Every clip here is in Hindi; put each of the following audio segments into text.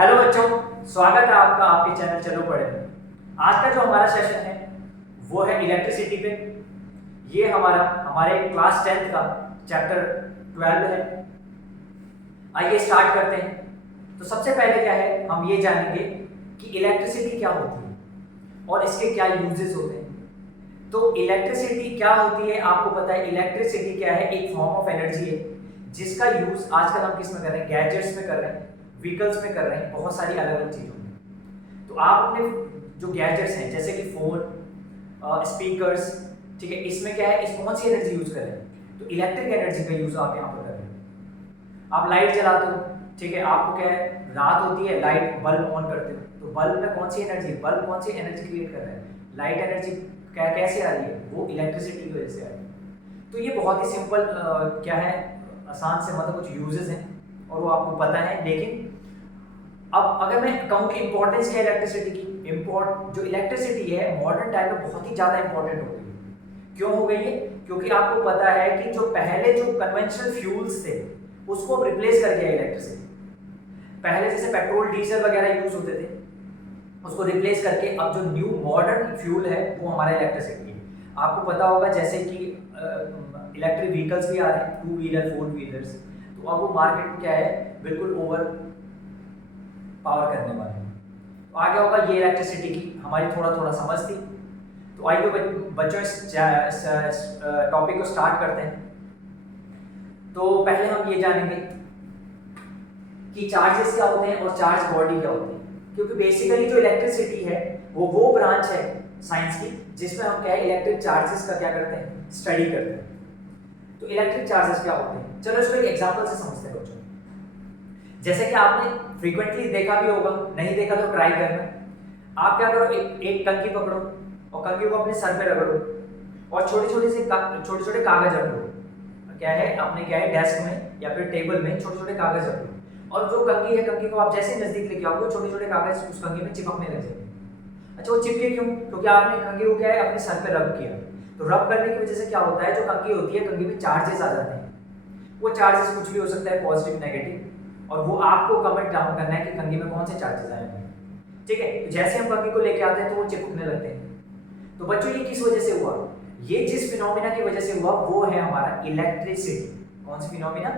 हेलो बच्चों, स्वागत है आपका आपके चैनल चलो पढ़े में। आज का जो हमारा सेशन है वो है इलेक्ट्रिसिटी पे। ये हमारे क्लास 10th का चैप्टर 12 है। आइए स्टार्ट करते हैं। तो सबसे पहले क्या है, हम ये जानेंगे कि इलेक्ट्रिसिटी क्या होती है और इसके क्या यूजेस होते हैं। तो इलेक्ट्रिसिटी क्या होती है, आपको पता है इलेक्ट्रिसिटी क्या है, एक फॉर्म ऑफ एनर्जी है जिसका यूज आजकल हम किस में कर रहे हैं, गैजेट्स में कर रहे हैं, व्हीकल्स में कर रहे हैं, बहुत सारी अलग अलग चीज़ों में। तो आप अपने जो गैजेट्स हैं जैसे कि फोन, स्पीकर्स, ठीक है, इसमें क्या है, इस कौन सी एनर्जी यूज कर रहे हैं, तो इलेक्ट्रिक एनर्जी का यूज आप यहाँ पर कर रहे हैं। आप लाइट जलाते हो, ठीक है, आपको क्या है, रात होती है, लाइट बल्ब ऑन करते हो, तो बल्ब में कौन सी एनर्जी, बल्ब कौन सी एनर्जी क्रिएट कर रहा है, लाइट एनर्जी कैसे आ रही है, वो इलेक्ट्रिसिटी की वजह से आ रही है। तो ये बहुत ही सिंपल क्या है, आसान से मतलब कुछ यूजेस हैं और वो आपको पता है। लेकिन अब अगर मैं कहूँ कि इंपॉर्टेंस क्या है इलेक्ट्रिसिटी की, जो इलेक्ट्रिसिटी है मॉडर्न टाइम में बहुत ही ज़्यादा इंपॉर्टेंट हो गई है। क्यों हो गई है, क्योंकि आपको पता है कि जो पहले जो कन्वेंशनल फ्यूल्स थे उसको अब रिप्लेस कर दिया इलेक्ट्रिसिटी। पहले जैसे पेट्रोल डीजल वगैरह यूज होते थे, उसको रिप्लेस करके अब जो न्यू मॉडर्न फ्यूल है वो हमारा इलेक्ट्रिसिटी है। आपको पता होगा जैसे कि इलेक्ट्रिक व्हीकल्स भी आ रहे हैं, 2 व्हीलर 4 व्हीलर्स, तो अब वो मार्केट में क्या है, बिल्कुल ओवर पावर करने वाले हैं। तो आगे होगा ये इलेक्ट्रिसिटी की हमारी थोड़ा थोड़ा समझ थी। तो आइए बच्चों इस टॉपिक को स्टार्ट करते हैं। तो पहले हम ये जानेंगे कि चार्जेस क्या होते हैं और चार्ज बॉडी क्या होती है। क्योंकि बेसिकली जो इलेक्ट्रिसिटी है वो ब्रांच है साइंस की जिसमें हम क्या है, इलेक्ट्रिक चार्जेस का क्या करते हैं, स्टडी करते हैं। तो इलेक्ट्रिक चार्जेस क्या होते हैं, चलो इसको एक एग्जांपल से समझते हैं बच्चों। जैसे कि आपने फ्रीक्वेंटली देखा भी होगा, नहीं देखा तो ट्राई करना। आप क्या करो, एक कंघी पकड़ो और कंघी को अपने सर पे रगड़ो और छोटे छोटे कागज रख लो। क्या है, अपने क्या है, डेस्क में या फिर टेबल में छोटे छोटे कागज रख लो, और जो कंघी है, कंघी को आप जैसे नजदीक लेके आओगे छोटे छोटे कागज उस कंघी में चिपकने लग जाएंगे। अच्छा, वो चिपके क्यों, क्योंकि आपने कंघी को क्या है, अपने सर पे रब किया। तो रब करने की वजह से क्या होता है, जो कंघी होती है, कंघी में चार्जेस आ जाते हैं। वो चार्जेस कुछ भी हो सकता है, पॉजिटिव नेगेटिव, और वो आपको कमेंट डाउन करना है कि कंघी में कौन से चार्जेस आएंगे। ठीक है, तो जैसे हम कंघी को लेके आते हैं तो वो चिपकने लगते हैं। तो बच्चों ये किस वजह से हुआ, ये जिस फिनोमिना की वजह से हुआ वो है हमारा इलेक्ट्रिसिटी। कौन सी फिनोमिना,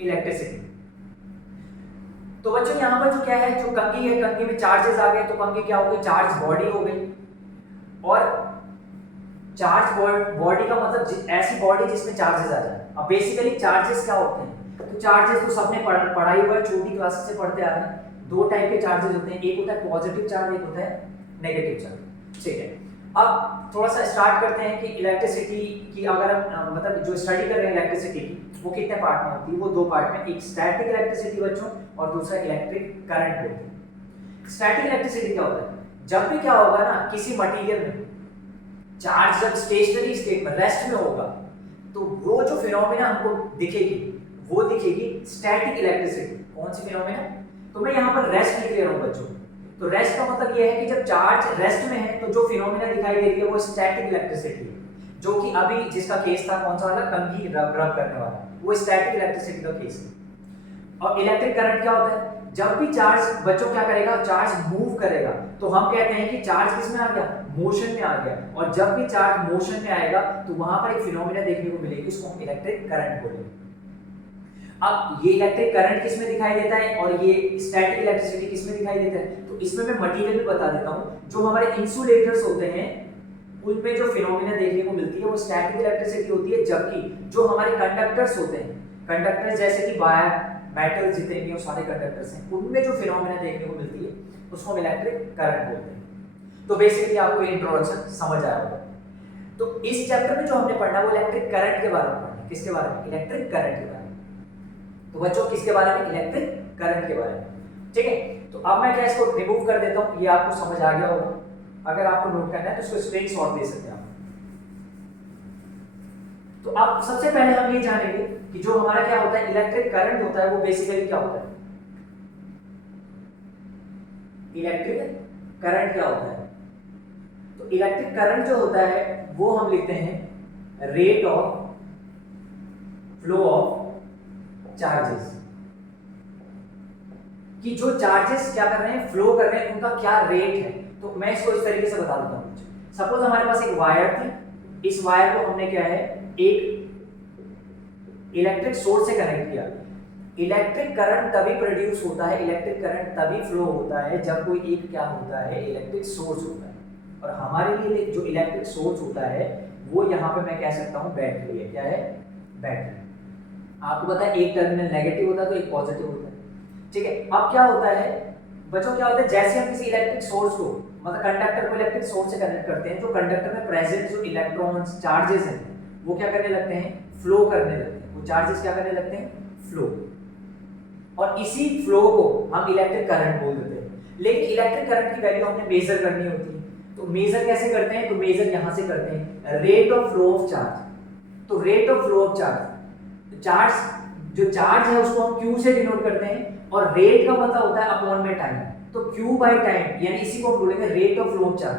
इलेक्ट्रिसिटी। तो बच्चों यहाँ पर जो क्या है, जो कंघी है, कंघी में चार्जेस आ गए तो कंघी क्या हो गई, चार्ज बॉडी हो गई। और चार्ज बॉडी का मतलब ऐसी बॉडी जिसमें चार्जेस आ जाए। अब बेसिकली चार्जेस क्या होते हैं, तो चार्जेस तो सबने पढ़ाई हुआ है, छोटी क्लास से पढ़ते आ रहे हैं। 2 टाइप के चार्जेस होते हैं, एक होता है पॉजिटिव चार्ज, एक होता है नेगेटिव चार्ज। ठीक है, अब थोड़ा सा स्टार्ट करते हैं कि इलेक्ट्रिसिटी की अगर हम मतलब जो स्टडी कर रहे हैं इलेक्ट्रिसिटी की, वो कितने पार्ट में होती है, वो 2 पार्ट में, एक स्टैटिक इलेक्ट्रिसिटी बच्चों और दूसरा इलेक्ट्रिक करंट होती है। स्टैटिक इलेक्ट्रिसिटी क्या होता है, जब भी क्या होगा ना, किसी मटेरियल में चार्ज जब स्टेशनरी स्टेट में रेस्ट में होगा तो वो जो फिनोमिना हमको दिखेगी वो दिखेगी स्टैटिक इलेक्ट्रिसिटी। कौन सी फिनोमिना, तो मैं यहाँ पर रेस्ट लिख ले रहा हूँ बच्चों। तो रेस्ट का मतलब ये है कि जब चार्ज रेस्ट में है तो जो फिनोमिना दिखाई दे रही है वो स्टैटिक इलेक्ट्रिसिटी है, जो कि अभी जिसका केस था कौन सा वाला, कंघी रब करने वाला, वो स्टैटिक इलेक्ट्रिसिटी का केस है। और इलेक्ट्रिक करंट क्या होता है, जब भी चार्ज बच्चों क्या करेगा, चार्ज मूव करेगा, तो हम कहते हैं कि चार्ज किस में आ गया, मोशन में आ गया। और जब भी चार्ज मोशन में आएगा तो वहां पर एक फिनोमिना देखने को मिलेगी, उसको हम इलेक्ट्रिक करंट बोलेंगे। अब ये इलेक्ट्रिक करंट किस में दिखाई देता है और ये स्टैटिक इलेक्ट्रिसिटी किस में दिखाई देता है, तो इसमें मैं मटेरियल भी बता देता हूं। जो हमारे इंसुलेटर्स होते हैं उनमें जो फिनोमिना देखने को मिलती है वो स्टैटिक इलेक्ट्रिसिटी होती है, जबकि जो हमारे कंडक्टर्स होते हैं, कंडक्टर्स जैसे कि वायर, मेटल, जितने भी सारे कंडक्टर्स हैं, उनमें जो फिनोमिना देखने को मिलती है उसको हम इलेक्ट्रिक करंट बोलते हैं। तो बेसिकली आपको ये इंट्रोडक्शन समझ आया होगा। तो इस चैप्टर में जो हमने पढ़ना है वो इलेक्ट्रिक करंट के बारे में पढ़ना है। किसके बारे में, इलेक्ट्रिक करंट के बारे में। तो बच्चों किसके बारे में, इलेक्ट्रिक करंट के बारे में। ठीक है, तो अब मैं क्या इसको रिमूव कर देता हूं, ये आपको समझ आ गया होगा। अगर आपको नोट करना है तो इसको स्क्रीनशॉट दे सकते हैं आप। तो अब सबसे पहले हम ये जानेंगे कि जो हमारा क्या होता है, इलेक्ट्रिक करंट होता है वो बेसिकली क्या होता है। इलेक्ट्रिक करंट क्या होता है, तो इलेक्ट्रिक करंट जो होता है वो हम लिखते हैं rate of flow of charges. कि जो चार्जेस क्या कर रहे हैं, फ्लो कर रहे हैं, उनका क्या रेट है। तो मैं इसको इस तरीके से बता देता हूँ। सपोज हमारे पास एक वायर थी, इस वायर को हमने क्या है एक इलेक्ट्रिक सोर्स से कनेक्ट किया। इलेक्ट्रिक करंट तभी प्रोड्यूस होता है, इलेक्ट्रिक करंट तभी फ्लो होता है जब कोई एक क्या होता है, इलेक्ट्रिक सोर्स होता है। और हमारे लिए जो इलेक्ट्रिक सोर्स होता है वो यहाँ पे मैं कह सकता हूँ बैटरी है। क्या है? बैटरी। आपको पता है एक टर्मिनल नेगेटिव होता है तो एक पॉजिटिव होता है, ठीक है। अब क्या होता है बच्चों, क्या होता है जैसे हम किसी इलेक्ट्रिक सोर्स को मतलब कंडक्टर को इलेक्ट्रिक सोर्स से कनेक्ट करते हैं, जो कंडक्टर में प्रेजेंट जो इलेक्ट्रॉन्स चार्जेस हैं वो क्या करने लगते हैं, फ्लो करने लगते हैं। वो चार्जेस क्या करने लगते हैं, फ्लो। और इसी फ्लो को हम इलेक्ट्रिक करंट बोल देते हैं। लेकिन इलेक्ट्रिक करंट की वैल्यू हमने मेजर करनी होती है, तो मेजर कैसे करते हैं, तो मेजर यहां से करते हैं rate of flow of charge. तो rate of flow of charge, charge जो चार्ज है उसको हम Q से डिनोट करते हैं, और रेट का पता होता है अपॉन में टाइम। तो Q बाई टाइम, यानी इसी को हम बोलेंगे rate of flow of charge.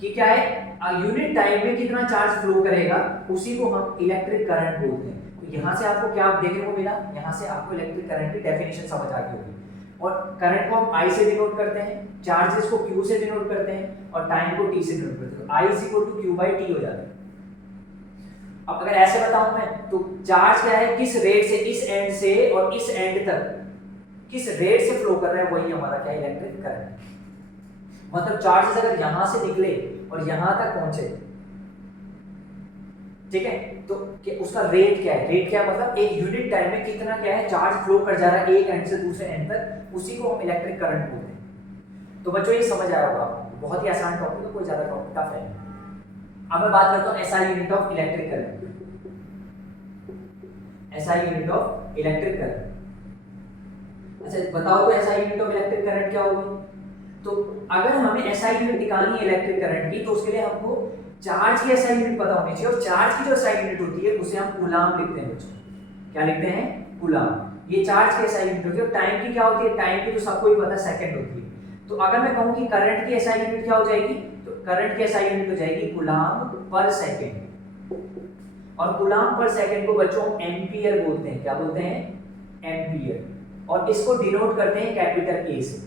कि क्या है, यूनिट टाइम में कितना चार्ज फ्लो करेगा, उसी को हम इलेक्ट्रिक करंट बोलते हैं। तो यहाँ से आपको क्या देखने को मिला, यहाँ से आपको इलेक्ट्रिक करंट की डेफिनेशन समझ आ गई होगी। और करंट को हम I से डिनोट करते हैं, चार्जेस को Q से डिनोट करते हैं, और टाइम को T से डिनोट करते हैं। I is equal to Q by T हो जाता है। अब अगर ऐसे बताऊं मैं, तो चार्ज क्या है, किस रेट से, इस एंड से और इस एंड तक किस रेट से फ्लो कर रहा है, वही हमारा क्या है, इलेक्ट्रिक करंट। मतलब चार्जेस अगर यहां से निकले और यहां तक पहुंचे, ठीक है, तो उसका रेट क्या है, रेट क्या है मतलब एक यूनिट टाइम में कितना क्या है चार्ज फ्लो कर जा रहा है एक एंड से दूसरे एंड तक, उसी को हम इलेक्ट्रिक करंट बोलते हैं। तो बच्चों ये समझ आया होगा आपको, बहुत ही आसान टॉपिक है, कोई ज्यादा टॉपिक टफ है। अब मैं बात करता हूं SI unit of electric current. SI unit of electric current, अच्छा बताओ तो SI unit of electric current क्या होगी। तो अगर हमें एसआई यूनिट निकालनी है इलेक्ट्रिक करंट की, तो उसके लिए हमको चार्ज की एसआई यूनिट पता होनी चाहिए, और चार्ज की जो एसआई यूनिट होती है उसे हम कूलाम लिखते हैं बच्चों। क्या लिखते हैं, कूलाम। ये चार्ज की एसआई यूनिट होती है। टाइम की क्या होती है, टाइम की तो सबको ही पता है, सेकंड होती है। तो अगर मैं कहूं कि करंट की एसआई यूनिट क्या हो जाएगी, तो करंट की एसआई यूनिट हो जाएगी कूलाम पर सेकंड। और कूलाम पर सेकंड को बच्चों एम्पियर बोलते हैं। क्या बोलते हैं, एम्पियर। और इसको डिनोट करते हैं कैपिटल ए से।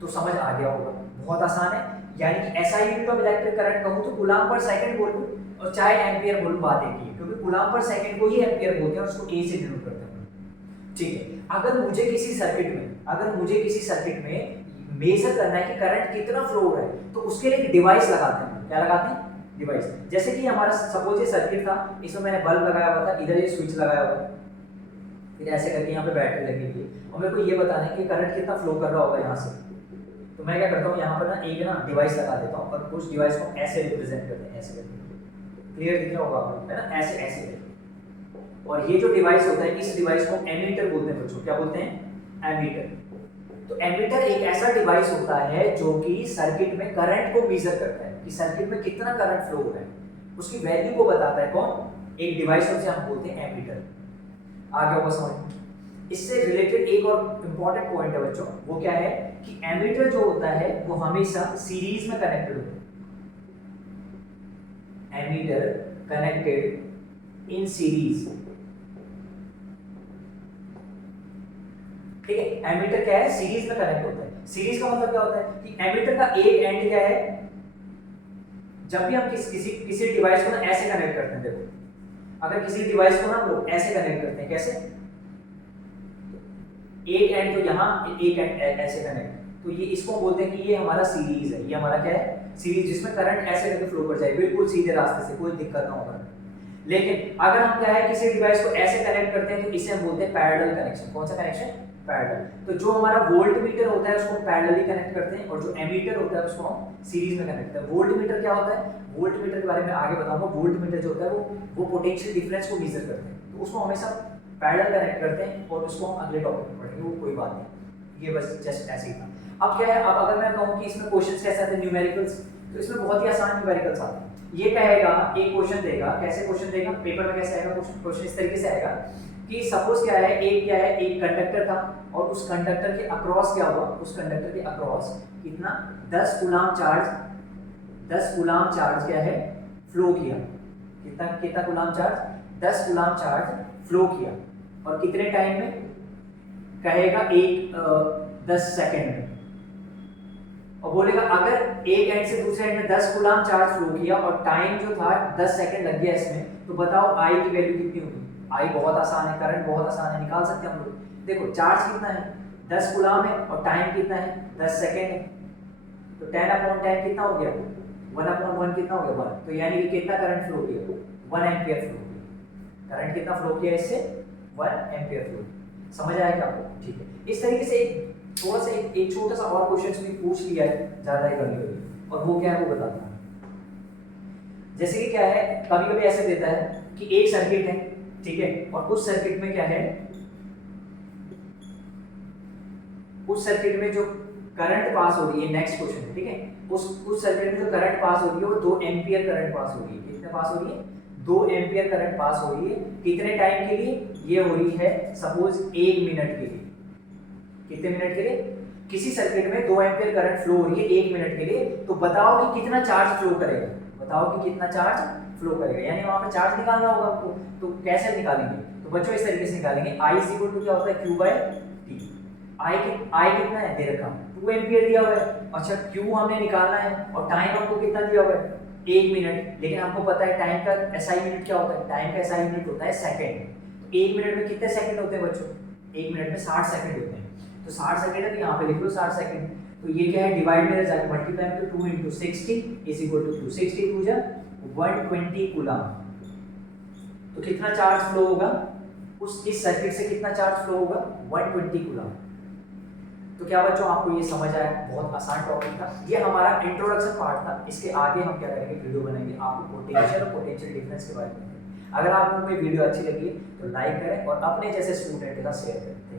तो समझ आ गया होगा, बहुत आसान है। यानी कि SI unit of electric current कहूं तो कूलाम पर सेकंड बोलूं, और चाहे एम्पियर बोलूं, बात एक ही है, क्योंकि कूलाम पर सेकंड को ही एम्पियर बोलते हैं और उसको ए से डिनोट करते हैं, ठीक है। अगर मुझे किसी सर्किट में मेजर करना है कि करंट कितना फ्लो हो रहा है, तो उसके लिए एक डिवाइस लगाते हैं। क्या लगाते हैं, डिवाइस। जैसे कि हमारा सपोज ये सर्किट था, इसमें मैंने बल्ब लगाया हुआ था, इधर ये स्विच लगाया हुआ है, फिर ऐसे करके यहाँ पे बैटरी लगी हुई है, और मेरे को ये बताना है कि करंट कितना फ्लो कर रहा होगा यहाँ से। तो मैं क्या करता हूँ, यहाँ पर ना एक ना डिवाइस लगा देता हूँ, और उस डिवाइस को ऐसे रिप्रेजेंट करते हैं, ऐसे करके। क्लियर दिख रहा होगा आपको, है ना, ऐसे ऐसे करके। और ये जो डिवाइस होता है, इस डिवाइस को एमीटर बोलते हैं बच्चों। क्या बोलते हैं, एमीटर। तो एमीटर एक ऐसा डिवाइस होता है जो कि सर्किट में करंट को मेजर करता है कि सर्किट में कितना करंट फ्लो हो रहा है, उसकी वैल्यू को बताता है। कौन, एक डिवाइस, उसे हम बोलते हैं एमीटर। आ गया होगा समझ। इससे रिलेटेड एक और इंपॉर्टेंट पॉइंट है बच्चों, वो क्या है कि एमीटर जो होता है वो हमेशा सीरीज में कनेक्टेड होता है। एमीटर कनेक्टेड इन सीरीज, ठीक है। एमीटर क्या है, सीरीज में कनेक्ट होता है। सीरीज का मतलब क्या होता है कि एमीटर का एक एंड क्या है, जब भी हम किसी डिवाइस को ना ऐसे कनेक्ट करते हैं, देखो अगर किसी डिवाइस को ना हम लोग ऐसे कनेक्ट करते हैं, कैसे, एक एंड तो यहाँ, एक एंड ऐसे कनेक्ट, तो ये इसको बोलते हैं कि ये हमारा सीरीज है। ये हमारा क्या है, सीरीज, जिसमें करंट ऐसे करके फ्लो कर जाए, बिल्कुल सीधे रास्ते से, कोई दिक्कत ना होगा। लेकिन अगर हम क्या है किसी डिवाइस को ऐसे कनेक्ट करते हैं, तो इसे हम बोलते हैं पैरेलल कनेक्शन। कौन सा कनेक्शन, पैरेलल। तो जो हमारा वोल्ट मीटर होता है उसको पैरेलली कनेक्ट करते हैं, और जो एमीटर होता है उसको हम सीरीज में कनेक्ट करते हैं। वोल्ट मीटर क्या होता है, वोल्ट मीटर के बारे में आगे बताऊंगा। वोल्ट मीटर जो होता है वो पोटेंशियल डिफरेंस को मेजर करते हैं, तो उसको हमेशा पैरेलल कनेक्ट करते हैं, और उसको हम अगले टॉपिक में पढ़ेंगे, वो कोई बात नहीं, ये बस जस्ट ऐसे ही था। अब क्या है, अब अगर मैं कहूं कि इसमें क्वेश्चंस कैसे आते हैं, न्यूमेरिकल्स, तो इसमें बहुत ही आसान न्यूमेरिकल्स आते हैं। ये कहेगा, एक क्वेश्चन देगा, कैसे क्वेश्चन देगा, पेपर में कैसे आएगा क्वेश्चन, इस तरीके से आएगा कि सपोज क्या है, एक कंडक्टर था, और उस कंडक्टर के अक्रॉस क्या हुआ, उस कंडक्टर के अक्रॉस कितना 10 कूलाम चार्ज क्या है, फ्लो किया। कितना कितना coulomb charge, 10 coulomb charge flow किया, और कितने टाइम में, कहेगा एक 10 सेकंड में। और बोलेगा अगर एक एंड से दूसरे एंड में 10 कूलाम चार्ज फ्लो किया और टाइम जो था 10 सेकंड लग गया इसमें, तो बताओ आई की वैल्यू कितनी होगी। आई बहुत आसान है, करंट बहुत आसान है, निकाल सकते हैं हम लोग। देखो चार्ज कितना है 10 कूलाम है और टाइम कितना है 10 सेकंड है, तो 10/10 कितना हो गया 1/1 कितना हो गया 1। तो यानी कि कितना करंट फ्लो किया 1 एम्पियर फ्लो किया। करंट कितना फ्लो किया इससे 1 एम्पियर फ्लो। समझ आया क्या आपको? ठीक है। इस तरीके से थोड़ा सा एक छोटा सा और क्वेश्चन भी पूछ लिया है, ज्यादा ही करनी होगी। और वो क्या है वो बताता हूँ। जैसे कि क्या है, कभी कभी ऐसे देता है कि एक सर्किट है, ठीक है, और उस सर्किट में क्या है, उस सर्किट में जो करंट पास हो रही है, नेक्स्ट क्वेश्चन है, ठीक है, उस सर्किट में जो करंट पास हो रही है वो 2 एम्पियर करंट पास हो रही है। कितने पास हो रही है 2 एम्पियर करंट पास हो रही है। कितने टाइम के लिए? ये हो रही है सपोज 1 मिनट के लिए। कितने मिनट के लिए? किसी सर्किट में 2 एम्पियर करंट फ्लो हो रही है 1 मिनट के लिए। तो बताओ कि कितना चार्ज फ्लो करेगा, बताओ कि कितना चार्ज फ्लो करेगा। यानी वहां पे चार्ज निकालना होगा आपको। तो कैसे निकालेंगे? तो बच्चों इस तरीके से निकालेंगे। I क्या होता है Q/T। I कितना है दे रखा 2 एम्पियर दिया हुआ है। अच्छा Q हमने निकालना है और टाइम हमको कितना दिया हुआ है 1 मिनट। लेकिन हमको पता है टाइम का SI यूनिट क्या होता है, टाइम का SI यूनिट होता है सेकंड। तो 1 मिनट में कितने सेकंड होते हैं बच्चों? 1 मिनट में 60 सेकंड होते हैं। तो 60 सेकंड है तो यहाँ पे लिख लो 60 सेकंड। तो ये क्या है, डिवाइड में जाके मल्टीप्लाई में, तो 2 × 60 = 60 2 जा 120 कूलम। तो कितना चार्ज फ्लो होगा इस सर्किट से, कितना चार्ज फ्लो होगा 120 कूलम। तो क्या बच्चों आपको ये समझ आया? बहुत आसान टॉपिक था ये, हमारा इंट्रोडक्शन पार्ट था। इसके आगे हम क्या करेंगे, वीडियो बनाएंगे आपको पोटेंशियल और पोटेंशियल डिफरेंस के बारे में। अगर आपको कोई वीडियो अच्छी लगी तो लाइक करें और अपने जैसे स्टूडेंट के साथ शेयर करें।